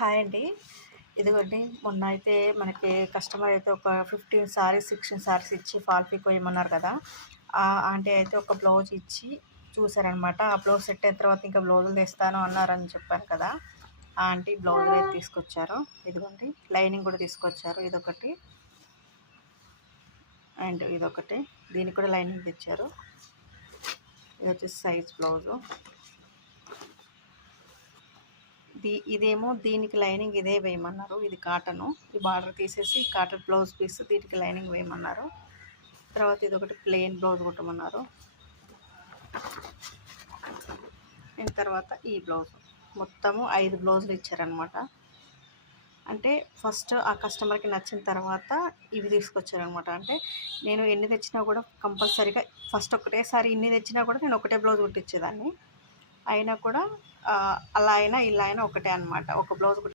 Hi అండి. ఇదిగోండి మొన్న అయితే మనకి కస్టమర్ అయితే ఒక 15 సారీస్, 16 సారీస్ ఇచ్చి ఫాల్ పికో ఇమ్మన్నారు కదా! ఆ ఆంటీ అయితే ఒక బ్లౌజ్ ఇచ్చి చూసారనమాట. ఆ బ్లౌజ్ సెట్ అయిన తర్వాత ఇంకా బ్లౌజులు తెస్తాను అన్నారని చెప్పాను కదా! ఆ ఆంటీ బ్లౌజులు అయితే తీసుకొచ్చారు. ఇదిగోండి లైనింగ్ కూడా తీసుకొచ్చారు. ఇదొకటి అండ్ ఇదొకటి. దీనికి కూడా లైనింగ్ తెచ్చారు. ఇది వచ్చేసి సైజ్ బ్లౌజు. ఇదేమో దీనికి లైనింగ్ ఇదే వేయమన్నారు. ఇది కాటను. ఈ బార్డర్ తీసేసి కాటన్ బ్లౌజ్ పీస్ దీనికి లైనింగ్ వేయమన్నారు. తర్వాత ఇది ఒకటి ప్లెయిన్ బ్లౌజ్ కుట్టమన్నారు. దీని తర్వాత ఈ బ్లౌజ్ మొత్తము 5 బ్లౌజులు ఇచ్చారనమాట. అంటే ఫస్ట్ ఆ కస్టమర్కి నచ్చిన తర్వాత ఇవి తీసుకొచ్చారనమాట. అంటే నేను ఎన్ని తెచ్చినా కూడా కంపల్సరీగా ఫస్ట్ ఒకటేసారి ఇన్ని తెచ్చినా కూడా నేను ఒకటే బ్లౌజ్ కుట్టించేదాన్ని. అయినా కూడా అలా అయినా ఇలా అయినా ఒకటే అనమాట. ఒక బ్లౌజ్